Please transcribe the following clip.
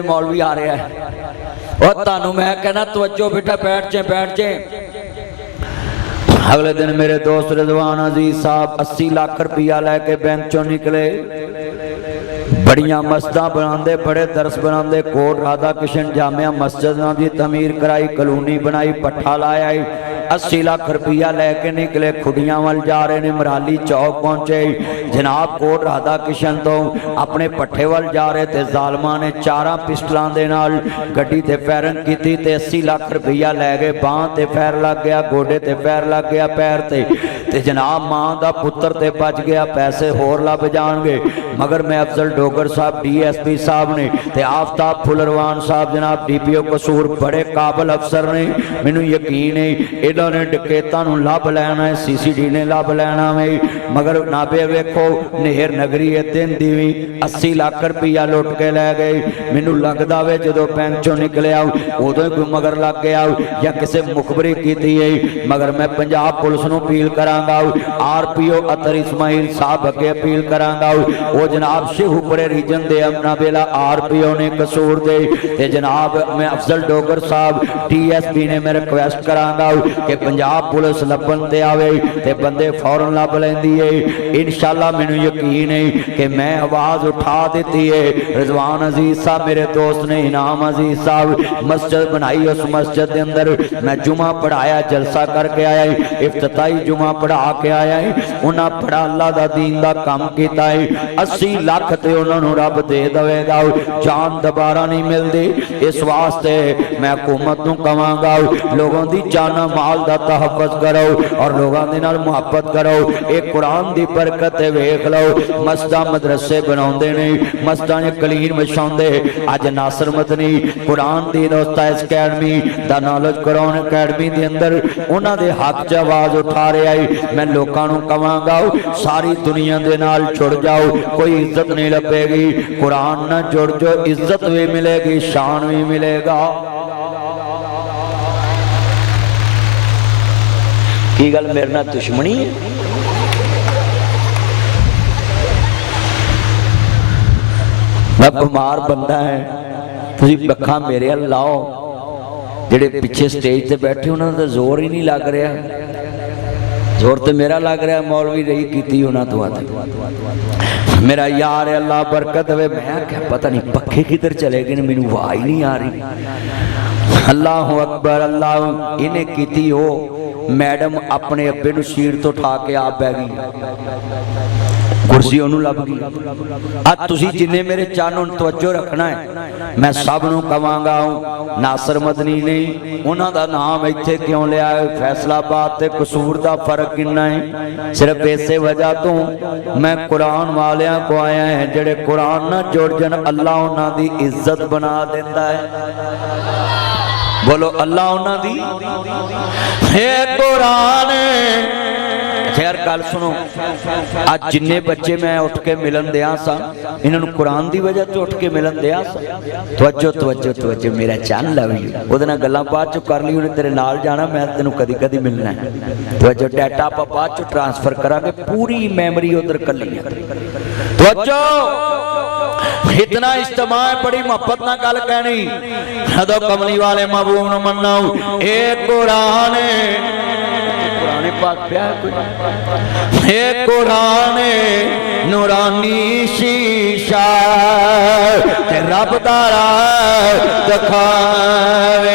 मौलवी आ रहा है और तानू मैं कहना तवज्जो बेटा बैठ जाए। अगले दिन मेरे दोस्त रिजवान अजीज साहब 80 लाख रुपया लैके बैंक चो निकले। बड़िया मस्जिदां बनाते, बड़े दरस बनाते। कोट राधा कृष्ण जामिया मस्जिद की तमीर कराई, कलोनी बनाई, पट्ठा लाया। 80 लाख रुपया लैके निकले, खुडियां वाल जा रहे ने। मराली चौक पहुंचे, जनाब कोट राधा कृष्ण तो अपने पट्ठे वाल जा रहे थे। जालमा ने 4 पिस्टलों के नाल गड्डी ते फायरिंग की ते 80 लाख रुपया लै गए। बांह ते फैर लग गया, गोडे ते फैर लग गया, पैर ते जनाब मां दा पुत्र ते बच गया। पैसे होर लभ जाणगे। मगर मैं अफजल डोगर साहब DSP साहब ने ते आफ्ताब फुलरवान साहब जनाब DPO कसूर बड़े काबल अफसर ने। मैनू यकीन है इन्होंने डकैतां नूं लभ लैना है, CCD ने लभ लैना है। मगर नाबे वेखो नेहर नगरी दिन दी भी 80 लाख रुपया लुट के लै गए। मैनू लगदा वे जदों बैंक चों निकलिया उदों ही कोई मगर लग गया या किसी मुखबरी की है। मगर मैं पंजाब पुलिस नूं अपील करांगा, RPO अतर इस्माइल साहब अगे अपील करांगा। वो जनाब शेखुपुरे रीजन दे अपना बेला RPO ने कसूर दे ते जनाब मैं अफजल डोगर साहब DSP ने मैं रिक्वेस्ट करांगा कि पंजाब पुलिस लभन ते आवे ते बंदे फौरन लभ लैंदी है। इंशाअल्लाह मैनू यकीन है कि मैं आवाज़ उठा दी है। रिजवान अजीज साहब मेरे दोस्त ने, इनाम अजीज साहब मस्जिद बनाई। उस मस्जिद के अंदर मैं जुमा पढ़ाया, जलसा करके आया, इफ्तिताई जुमा पढ़ा के आया। उन्हें बड़ा अल्लाह का दीन का काम किया है। 80 लाख तो उन्होंने रब दे देगा, जान दोबारा नहीं मिलती। इस वास्ते मैं हुकूमत को कहांगा लोगों की जाना माल का तहफ़्फ़ुज़ करो और लोगों के नाल मुहब्बत करो। एक कुरान की बरकत वेख लो। मस्जिदां मदरसे बनाते ने, मस्जिदां कलीन विछाते। अज नासर मदनी कुरान की उस्ताद academy the knowledge Quran academy के अंदर उन्होंने हक च आवाज़ उठा रहा है। मैं लोगों को कहांगा सारी दुनिया के नाल जुड़ जाओ, कोई इज्जत नहीं लभेगी। कुरान ना जुड़ जो, इज्जत भी मिलेगी, शान भी मिलेगा। की गल मेरे नाल दुश्मनी है? मैं बीमार बंदा है, तुसीं अखां मेरे अल लाओ। जेड़े पिछे स्टेज ते बैठे उन्होंने तो जोर ही नहीं लग रहा। जोर तो मेरा लग रहा। मौलवी रही की उन्होंने तो आते मेरा यार अल्लाह बरकत दे। मैं क्या पता नहीं पखे किधर चले गए, मैनू आवाज ही नहीं आ रही। अल्लाह अकबर अल्लाह। इन्हें की हो मैडम अपने अब्बे नूं सीट तो उठा के आप बह गई, कुर्सी उन्होंने लभ गई। अब तुसीं जिन्ने मेरे चैनल तवज्जो रखना है मैं सब नूं कहांगा। नासर मदनी ने उन्हां दा नाम इत्थे क्यों लिया है, फैसलाबाद ते कसूर दा फर्क कितना है? सिर्फ इसे वजह तो मैं कुरान वालियां को आया है। जेड़े कुरान ना जुड़ जन अल्लाह उन्हां दी इज्जत बना देता है। बोलो अल्लाह उन्हां दी है कुरान। खैर गल सुनो, आज जिन्ने बच्चे मैं उठ के मिलन दिया सा इन्होंने कुरान की वजह तो उठ के मिलन दिया सा। तवज्जो तवज्जो तवज्जो मेरा चैनल है वो गल्लां बाद चो कर ली। उन्हें तेरे नाल जाना, मैं तेन कदी कदी मिलना है। तवज्जो डाटा आप बाद चो ट्रांसफर करांगे, पूरी मैमरी उधर कर ली। तवज्जो इतना इज्तिमा है, बड़ी मोहब्बत ना गल कहनी। हदो कमली वाले महबूब नूं मन्ना ए कुरान कुरान नूरानी शीशा ते रब दा दिखावे।